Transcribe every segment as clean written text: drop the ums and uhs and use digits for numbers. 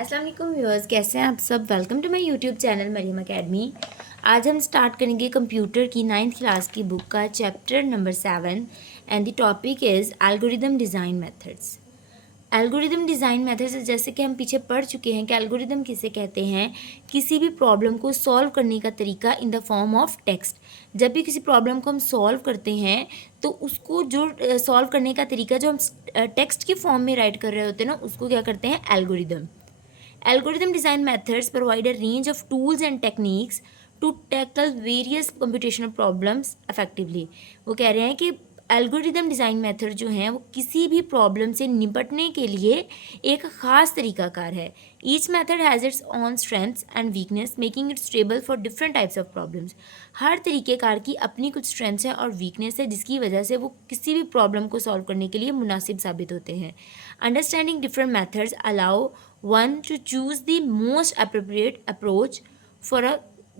अस्सलाम वालेकुम व्यूअर्स, कैसे हैं आप सब। Welcome to my YouTube channel Maryam academy. आज हम स्टार्ट करेंगे कंप्यूटर की 9th क्लास की बुक का chapter number 7 and the topic is algorithm design methods. Algorithm design methods जैसे कि हम पीछे पढ़ चुके हैं कि एल्गोरिदम किसे कहते हैं, किसी भी प्रॉब्लम को सॉल्व करने का तरीका इन द फॉर्म ऑफ टेक्स्ट। जब भी किसी प्रॉब्लम को हम सॉल्व करते हैं तो उसको जो सॉल्व करने का तरीका जो हम टेक्स्ट की फॉर्म में राइट कर रहे होते हैं ना, उसको क्या करते हैं, algorithm. Algorithm design methods provide a range of tools and techniques to tackle various computational problems effectively। वो कह रहे हैं कि एल्गोरिदम डिज़ाइन मेथड जो हैं वो किसी भी प्रॉब्लम से निपटने के लिए एक ख़ास तरीकाकार है। Each method has its own strengths and weakness making it stable for different types of problems. हर तरीक़ेकार की अपनी कुछ स्ट्रेंथ्स है और वीकनेस है जिसकी वजह से वो किसी भी प्रॉब्लम को सॉल्व करने के लिए मुनासिब साबित होते हैं। Understanding different methods allow one to choose the most appropriate approach for a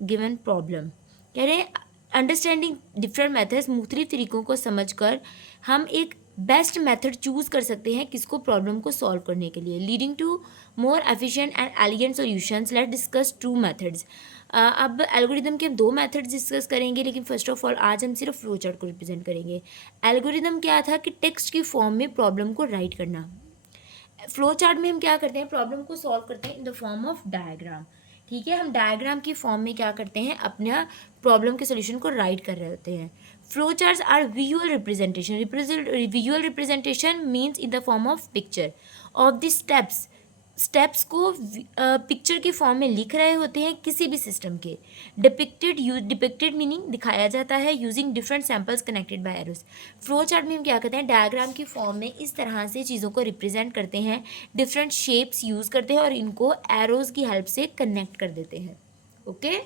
given problem। कह रहे हैं अंडरस्टैंडिंग डिफरेंट मेथड्स, मुख्तलिफ तरीक़ों को समझकर हम एक बेस्ट मेथड चूज़ कर सकते हैं किसको, प्रॉब्लम को सॉल्व करने के लिए, leading to more efficient and elegant solutions. Let discuss two methods. अब एल्गोरिदम के हम दो मेथड्स डिस्कस करेंगे, लेकिन फर्स्ट ऑफ ऑल आज हम सिर्फ फ्लो चार्ट को रिप्रेजेंट करेंगे। एल्गोरिदम क्या था कि टेक्स्ट की फॉर्म में प्रॉब्लम को राइट करना। फ्लो चार्ट में हम क्या करते हैं, प्रॉब्लम को सॉल्व करते हैं इन द फॉर्म ऑफ डायग्राम। ठीक है, हम डायग्राम की फॉर्म में क्या करते हैं, अपना प्रॉब्लम के सोल्यूशन को राइट कर रहे होते हैं। Flow charts are visual representation. Visual representation means in the form of picture of the steps को पिक्चर की फॉर्म में लिख रहे होते हैं किसी भी सिस्टम के। डिपिक्टेड मीनिंग दिखाया जाता है using different samples connected by arrows. Flow chart में हम क्या करते हैं, डायग्राम की फॉर्म में इस तरह से चीज़ों को रिप्रेजेंट करते हैं, डिफरेंट शेप्स यूज़ करते हैं और इनको एरोज की हेल्प से कनेक्ट कर देते हैं। Okay,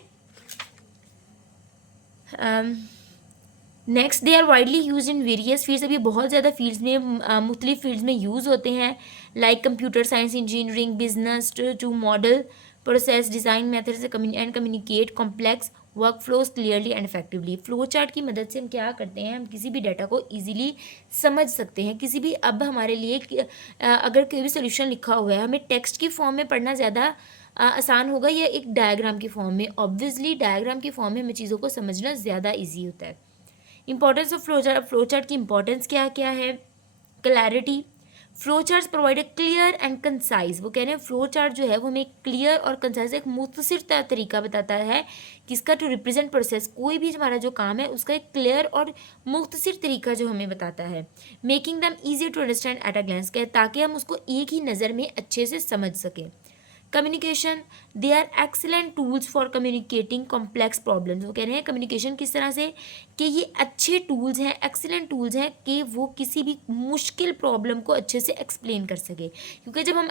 next they are widely use in various fields. अब ये बहुत ज़्यादा फील्ड्स में, मुख्तलिफ फील्ड्स में यूज़ होते हैं, like computer science, engineering, business, to model process design methods and communicate complex work flows clearly and effectively. Flow chart की मदद से हम क्या करते हैं, हम किसी भी डाटा को ईजिली समझ सकते हैं। किसी भी, अब हमारे लिए अगर कोई भी सोल्यूशन लिखा हुआ है, हमें टेक्स्ट की फॉर्म में पढ़ना ज़्यादा आसान होगा या एक डायग्राम की फॉर्म में। ऑब्वियसली डायग्राम की फॉर्म में हमें चीज़ों को समझना ज़्यादा ईजी होता है। इंपॉर्टेंस ऑफ फ्लो चार्ट की इंपॉर्टेंस क्या क्या है, clarity. Flow chart provide a clear and concise. वो कह रहे हैं फ्लो चार्ट जो है वो हमें क्लियर और कंसाइज, एक मुख्तसर तरीका बताता है किसका, टू रिप्रेजेंट प्रोसेस। कोई भी हमारा जो काम है उसका एक क्लियर और मुख्तसर तरीका जो हमें बताता है। Making them easy to understand at a glance, ताकि हम उसको एक ही नज़र में अच्छे से समझ सकें। Communication, they are excellent tools for communicating complex problems. वो कह रहे हैं कम्युनिकेशन किस तरह से कि ये अच्छे टूल्स हैं, एक्सीलेंट टूल्स हैं कि वो किसी भी मुश्किल प्रॉब्लम को अच्छे से एक्सप्लेन कर सके। क्योंकि जब हम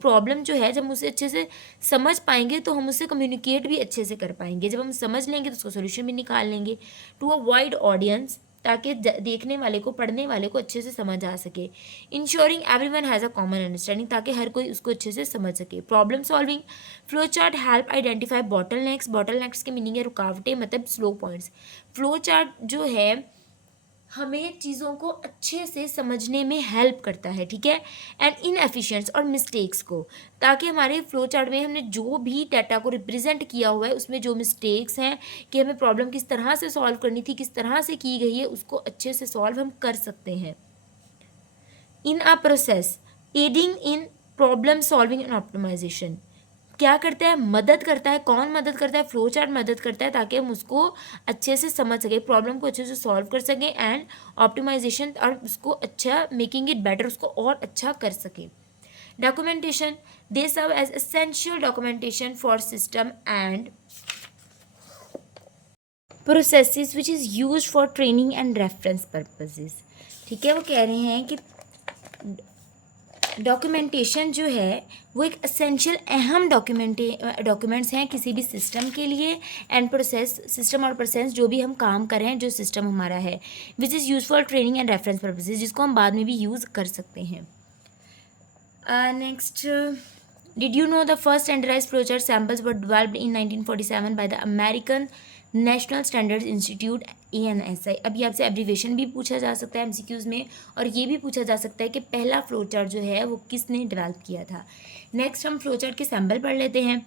प्रॉब्लम जो है जब हम उसे अच्छे से समझ पाएंगे तो हम उससे कम्युनिकेट भी अच्छे से कर पाएंगे। जब हम समझ लेंगे तो उसका सोल्यूशन भी निकाल लेंगे टू अ वाइड ऑडियंस, ताकि देखने वाले को, पढ़ने वाले को अच्छे से समझ आ सके। Ensuring everyone has a common understanding, ताकि हर कोई उसको अच्छे से समझ सके। Problem solving, flow chart help identify bottle next के मीनिंग है रुकावटें, मतलब स्लो पॉइंट्स। फ्लो चार्ट जो है हमें चीज़ों को अच्छे से समझने में हेल्प करता है, ठीक है, एंड इनएफिशिएंट्स और मिस्टेक्स को, ताकि हमारे फ्लो चार्ट में हमने जो भी डाटा को रिप्रेजेंट किया हुआ है उसमें जो मिस्टेक्स हैं कि हमें प्रॉब्लम किस तरह से सॉल्व करनी थी, किस तरह से की गई है, उसको अच्छे से सॉल्व हम कर सकते हैं। In a process aiding in problem solving and optimization, क्या करता है, मदद करता है। कौन मदद करता है, फ्लो चार्ट मदद करता है, ताकि हम उसको अच्छे से समझ सकें, प्रॉब्लम को अच्छे से सॉल्व कर सकें, एंड ऑप्टिमाइजेशन, और उसको अच्छा, मेकिंग इट बेटर, उसको और अच्छा कर सकें। Documentation, they serve as essential documentation for system and processes which is use for training and reference purposes. ठीक है, वो कह रहे हैं कि डॉक्यूमेंटेशन जो है वो एक असेंशियल, अहम डॉक्यूमेंट्स हैं किसी भी सिस्टम के लिए, एंड प्रोसेस, सिस्टम और प्रोसेस जो भी हम काम कर रहे हैं, जो सिस्टम हमारा है, which is use for training and reference purposes, जिसको हम बाद में भी यूज़ कर सकते हैं। Next, did you know the first standardized flowchart samples were developed in 1947 by the American national standards institute ANSI। अभी आपसे एब्रीवेशन भी पूछा जा सकता है एमसीक्यूज़ में, और ये भी पूछा जा सकता है कि पहला फ्लो चार्ट जो है वो किसने डेवलप किया था। नेक्स्ट हम फ्लो चार्ट के सैम्बल पढ़ लेते हैं।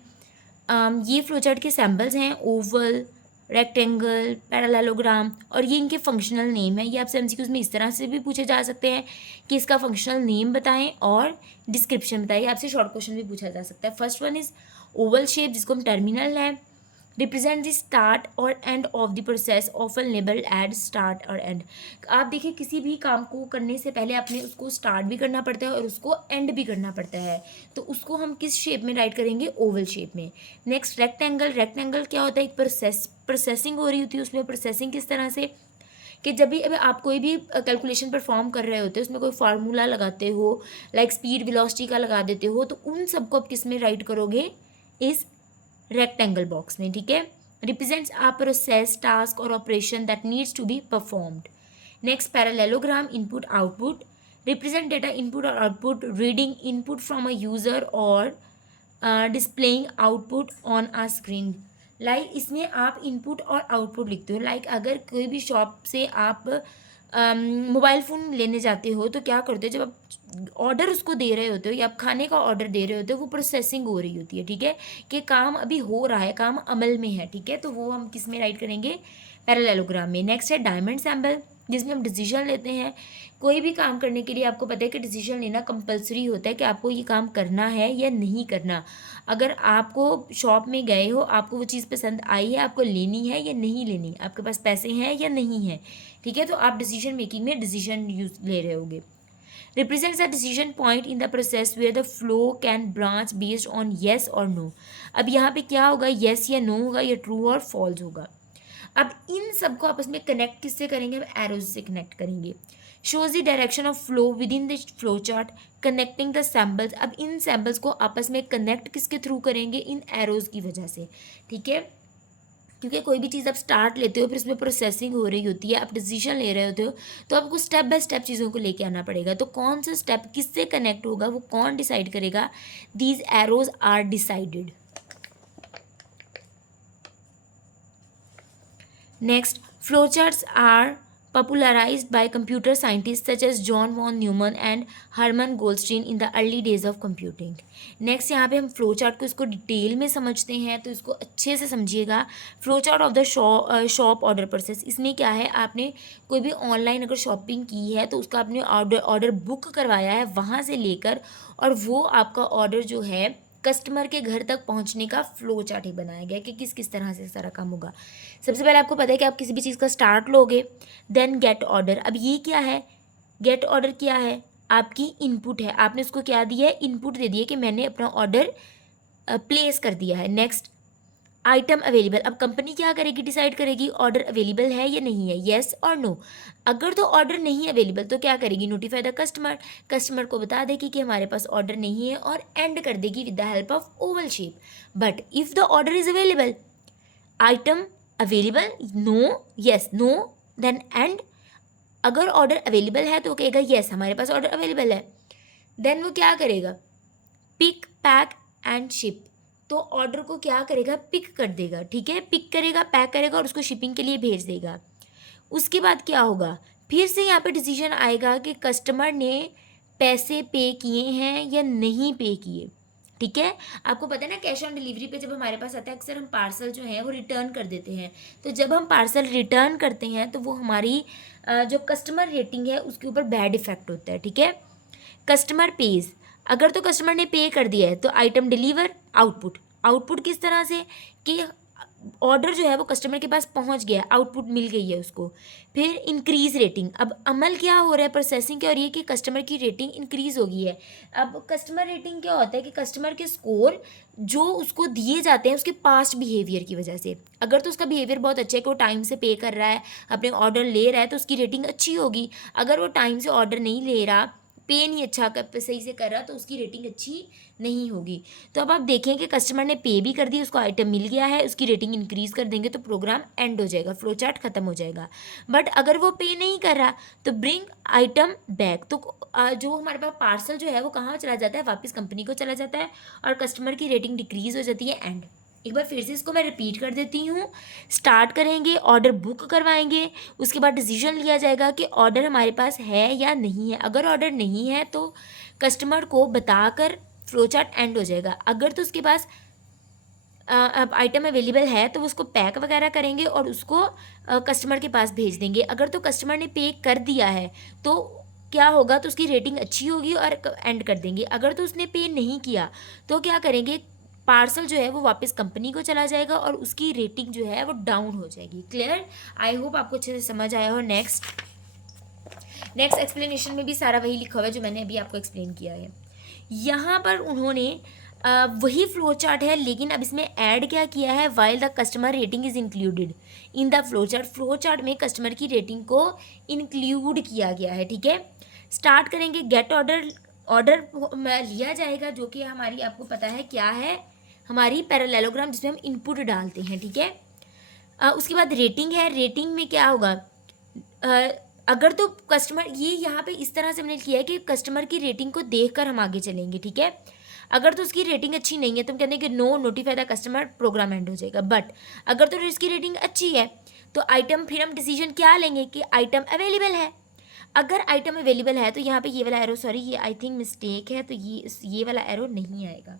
ये फ्लो चार्ट के सैम्बल्स हैं ओवल, रेक्टेंगल, पैरेललोग्राम, और ये इनके फंक्शनल नेम है। ये आपसे एमसीक्यूज़ में इस तरह से भी पूछे जा सकते हैं कि इसका फंक्शनल नेम बताएं और डिस्क्रिप्शन बताइए। आपसे शॉर्ट क्वेश्चन भी पूछा जा सकता है। First one is oval shape, जिसको हम टर्मिनल है, रिप्रेजेंट द स्टार्ट और end of the process, often labeled at start और एंड। आप देखिए किसी भी काम को करने से पहले आपने उसको स्टार्ट भी करना पड़ता है और उसको एंड भी करना पड़ता है, तो उसको हम किस शेप में राइट करेंगे, ओवल शेप में। नेक्स्ट रेक्टेंगल, रेक्टेंगल क्या होता है, एक प्रोसेसिंग हो रही होती है उसमें। प्रोसेसिंग किस तरह से कि जब भी अभी आप कोई भी कैलकुलेशन परफॉर्म कर रहे होते हो, उसमें कोई फार्मूला लगाते हो, लाइक स्पीड वेलोसिटी का लगा देते हो, तो उन सबको आप किस में राइट करोगे, इस रेक्टेंगल बॉक्स में, ठीक है। रिप्रेजेंट्स अ प्रोसेस, टास्क और operation that needs to be performed. Next parallelogram, input output, represent data input और output, reading input from a user और displaying output on a screen. Like इसमें आप input और output लिखते हो। Like अगर कोई भी शॉप से आप मोबाइल फ़ोन लेने जाते हो तो क्या करते हो, जब आप ऑर्डर उसको दे रहे होते हो या आप खाने का ऑर्डर दे रहे होते हो, वो प्रोसेसिंग हो रही होती है, ठीक है, कि काम अभी हो रहा है, काम अमल में है, ठीक है, तो वो हम किस में राइट करेंगे, पैरेललोग्राम में। नेक्स्ट है डायमंड सैम्बल, जिसमें हम डिसीजन लेते हैं। कोई भी काम करने के लिए आपको पता है कि डिसीजन लेना कंपलसरी होता है कि आपको ये काम करना है या नहीं करना। अगर आपको शॉप में गए हो, आपको वो चीज़ पसंद आई है, आपको लेनी है या नहीं लेनी, आपके पास पैसे हैं या नहीं हैं, ठीक है, तो आप डिसीजन मेकिंग में डिसीजन यूज ले रहे होगे। Represents a decision point in the process where the flow can branch based on yes और नो। अब यहाँ पे क्या होगा, येस या नो होगा, या ट्रू और फॉल्स होगा। अब इन सबको आपस में कनेक्ट किससे करेंगे, हम एरोज से कनेक्ट करेंगे। Shows the direction of flow within the flow chart, connecting the symbols. अब इन सैम्बल्स को आपस में कनेक्ट किसके थ्रू करेंगे, इन एरोज की वजह से, ठीक है, क्योंकि कोई भी चीज़ आप स्टार्ट लेते हो, फिर उसमें प्रोसेसिंग हो रही होती है, आप डिसीजन ले रहे होते हो, तो आपको स्टेप बाय स्टेप चीज़ों को लेके आना पड़ेगा। तो कौन सा स्टेप किससे कनेक्ट होगा, वो कौन डिसाइड करेगा, these arrows are decided. Next, flowcharts are popularized by computer scientists such as John von Neumann and Hermann Goldstine in the early days of computing. Next, यहाँ पे हम flowchart को इसको डिटेल में समझते हैं, तो इसको अच्छे से समझिएगा। flowchart of the shop order process, इसमें क्या है, आपने कोई भी ऑनलाइन अगर शॉपिंग की है तो उसका आपने ऑर्डर बुक करवाया है वहाँ से लेकर, और वो आपका ऑर्डर जो है कस्टमर के घर तक पहुंचने का फ्लो चार्ट ही बनाया गया कि किस किस तरह से सारा काम होगा। सबसे पहले आपको पता है कि आप किसी भी चीज़ का स्टार्ट लोगे, देन गेट ऑर्डर। अब ये क्या है, गेट ऑर्डर क्या है, आपकी इनपुट है, आपने उसको क्या दिया है, इनपुट दे दिया कि मैंने अपना ऑर्डर प्लेस कर दिया है। Next, item available. अब कंपनी क्या करेगी, डिसाइड करेगी ऑर्डर अवेलेबल है या नहीं है, येस और नो। अगर तो ऑर्डर नहीं अवेलेबल तो क्या करेगी, नोटिफाई द कस्टमर, कस्टमर को बता देगी कि हमारे पास ऑर्डर नहीं है, और एंड कर देगी with the help of oval shape. But if the order is available, item available, no, yes, no, then end. अगर ऑर्डर अवेलेबल है तो कहेगा येस हमारे पास ऑर्डर अवेलेबल है, देन वो क्या करेगा, पिक पैक एंड शिप। तो ऑर्डर को क्या करेगा, पिक कर देगा, ठीक है, पिक करेगा, पैक करेगा और उसको शिपिंग के लिए भेज देगा। उसके बाद क्या होगा, फिर से यहाँ पे डिसीजन आएगा कि कस्टमर ने पैसे पे किए हैं या नहीं पे किए, ठीक है। आपको पता है ना, कैश ऑन डिलीवरी पे जब हमारे पास आता है, अक्सर हम पार्सल जो है वो रिटर्न कर देते हैं। तो जब हम पार्सल रिटर्न करते हैं तो वो हमारी जो कस्टमर रेटिंग है उसके ऊपर बैड इफेक्ट होता है, ठीक है। कस्टमर पेज, अगर तो कस्टमर ने पे कर दिया है तो आइटम डिलीवर, आउटपुट। आउटपुट किस तरह से कि ऑर्डर जो है वो कस्टमर के पास पहुंच गया, आउटपुट मिल गई है उसको। फिर इंक्रीज रेटिंग, अब अमल क्या हो रहा है, प्रोसेसिंग क्या हो रही है कि कस्टमर की रेटिंग इंक्रीज हो गई है। अब कस्टमर रेटिंग क्या होता है कि कस्टमर के स्कोर जो उसको दिए जाते हैं उसके पास्ट बिहेवियर की वजह से। अगर तो उसका बिहेवियर बहुत अच्छा है कि वो टाइम से पे कर रहा है, अपने ऑर्डर ले रहा है, तो उसकी रेटिंग अच्छी होगी। अगर वो टाइम से ऑर्डर नहीं ले रहा, पे नहीं अच्छा सही से कर रहा, तो उसकी रेटिंग अच्छी नहीं होगी। तो अब आप देखें कि कस्टमर ने पे भी कर दी, उसको आइटम मिल गया है, उसकी रेटिंग इंक्रीज़ कर देंगे तो प्रोग्राम एंड हो जाएगा, फ्लो चार्ट खत्म हो जाएगा। बट अगर वो पे नहीं कर रहा तो ब्रिंग आइटम बैक, तो जो हमारे पास पार्सल जो है वो कहाँ चला जाता है, वापस कंपनी को चला जाता है, और कस्टमर की रेटिंग डिक्रीज़ हो जाती है, एंड। एक बार फिर से इसको मैं रिपीट कर देती हूँ। स्टार्ट करेंगे, ऑर्डर बुक करवाएंगे, उसके बाद डिसीजन लिया जाएगा कि ऑर्डर हमारे पास है या नहीं है। अगर ऑर्डर नहीं है तो कस्टमर को बताकर फ्लो चार्ट एंड हो जाएगा। अगर तो उसके पास अब आइटम अवेलेबल है तो वो उसको पैक वगैरह करेंगे और उसको कस्टमर के पास भेज देंगे। अगर तो कस्टमर ने पे कर दिया है तो क्या होगा, तो उसकी रेटिंग अच्छी होगी और एंड कर देंगे। अगर तो उसने पे नहीं किया तो क्या करेंगे, पार्सल जो है वो वापस कंपनी को चला जाएगा और उसकी रेटिंग जो है वो डाउन हो जाएगी। क्लियर? आई होप आपको अच्छे से समझ आया हो। नेक्स्ट एक्सप्लेनेशन में भी सारा वही लिखा हुआ है जो मैंने अभी आपको एक्सप्लेन किया है। यहाँ पर उन्होंने वही फ्लो चार्ट है, लेकिन अब इसमें ऐड क्या किया है, while the customer rating is included in the flow chart. Flow chart में कस्टमर की रेटिंग को इंक्लूड किया गया है। ठीक है, स्टार्ट करेंगे। गेट ऑर्डर लिया जाएगा, जो कि हमारी, आपको पता है क्या है, हमारी पैरेललोग्राम जिसमें हम इनपुट डालते हैं। ठीक है, उसके बाद रेटिंग है। रेटिंग में क्या होगा, अगर तो कस्टमर, ये यहाँ पे इस तरह से हमने किया है कि कस्टमर की रेटिंग को देखकर हम आगे चलेंगे। ठीक है, अगर तो उसकी रेटिंग अच्छी नहीं है तो हम कहते हैं कि no notify the customer, program end हो जाएगा। बट अगर तो इसकी रेटिंग अच्छी है तो आइटम, फिर हम डिसीजन क्या लेंगे कि आइटम अवेलेबल है। अगर आइटम अवेलेबल है तो यहाँ पे ये वाला एरो, सॉरी ये आई थिंक मिस्टेक है, तो ये वाला एरो नहीं आएगा,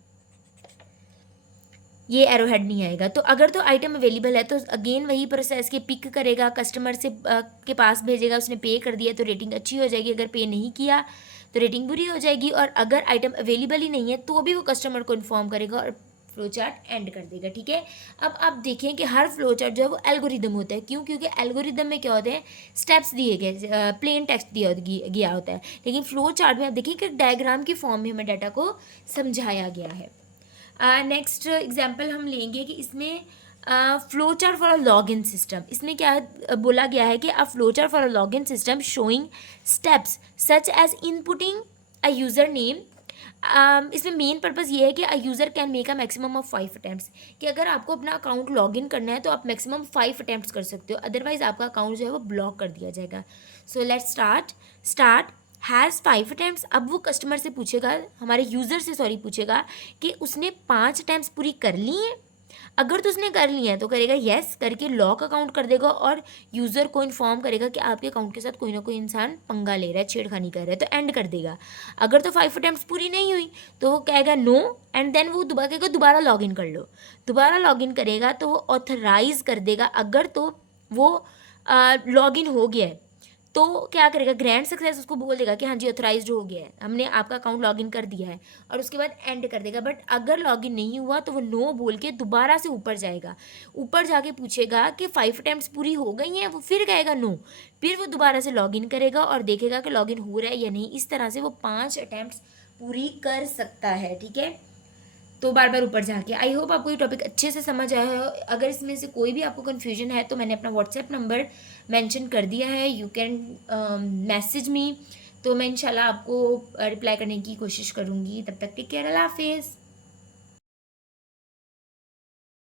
ये एरो हेड नहीं आएगा। तो अगर तो आइटम अवेलेबल है तो अगेन वही प्रोसेस के पिक करेगा, कस्टमर से के पास भेजेगा, उसने पे कर दिया तो रेटिंग अच्छी हो जाएगी, अगर पे नहीं किया तो रेटिंग बुरी हो जाएगी। और अगर आइटम अवेलेबल ही नहीं है तो भी वो कस्टमर को इन्फॉर्म करेगा और फ्लो चार्ट एंड कर देगा। ठीक है, अब आप देखें कि हर फ्लो चार्ट जो है वो एल्गोरिदम होता है। क्यों? क्योंकि एल्गोरिदम में क्या होते हैं, स्टेप्स दिए गए, प्लेन टेक्स्ट दिया गया होता है। लेकिन फ्लो चार्ट में आप देखिए कि डायग्राम की फॉर्म में हमें डाटा को समझाया गया है। नेक्स्ट एग्जाम्पल हम लेंगे कि इसमें flow chart for a login system, इसमें क्या बोला गया है कि a flow chart for a login system showing steps such as inputting a user name. इसमें मेन पर्पज़ ये है कि a user can make a maximum of 5 attempts, कि अगर आपको अपना अकाउंट लॉगिन करना है तो आप मैक्सिमम 5 अटैम्प्ट्स कर सकते हो, अदरवाइज आपका अकाउंट जो है वो ब्लॉक कर दिया जाएगा। So let's start has 5 attempts. अब वो कस्टमर से पूछेगा, हमारे यूज़र से सॉरी पूछेगा कि उसने 5 अटैम्प्ट्स पूरी कर ली हैं। अगर तो उसने कर ली है तो करेगा येस करके लॉक अकाउंट कर देगा और यूज़र को इन्फॉर्म करेगा कि आपके अकाउंट के साथ कोई ना कोई इंसान पंगा ले रहा है, छेड़खानी कर रहा है, तो एंड कर देगा। अगर तो 5 अटैम्प्ट्स पूरी नहीं हुई तो वो कहेगा नो, एंड देन वो दोबारा कहेगा दोबारा लॉगिन कर लो। दोबारा लॉगिन करेगा तो वो ऑथराइज़ कर देगा। अगर तो वो लॉगिन हो गया है तो क्या करेगा, ग्रैंड सक्सेस उसको बोल देगा कि हाँ जी ऑथराइज्ड हो गया है, हमने आपका अकाउंट लॉगिन कर दिया है, और उसके बाद एंड कर देगा। बट अगर लॉगिन नहीं हुआ तो वो नो बोल के दोबारा से ऊपर जाएगा, ऊपर जाके पूछेगा कि 5 अटैम्प्ट्स पूरी हो गई हैं, वो फिर कहेगा नो, फिर वो दोबारा से लॉगिन करेगा और देखेगा कि लॉगिन हो रहा है या नहीं। इस तरह से वो 5 अटैम्प्ट्स पूरी कर सकता है। ठीक है, तो बार बार ऊपर जाके। आई होप आपको ये टॉपिक अच्छे से समझ आया हो। अगर इसमें से कोई भी आपको कन्फ्यूजन है तो मैंने अपना व्हाट्सएप नंबर मेंशन कर दिया है, यू कैन मैसेज मी, तो मैं इंशाल्लाह आपको रिप्लाई करने की कोशिश करूँगी। तब तक टेक केयर, अल्लाह हाफिज़।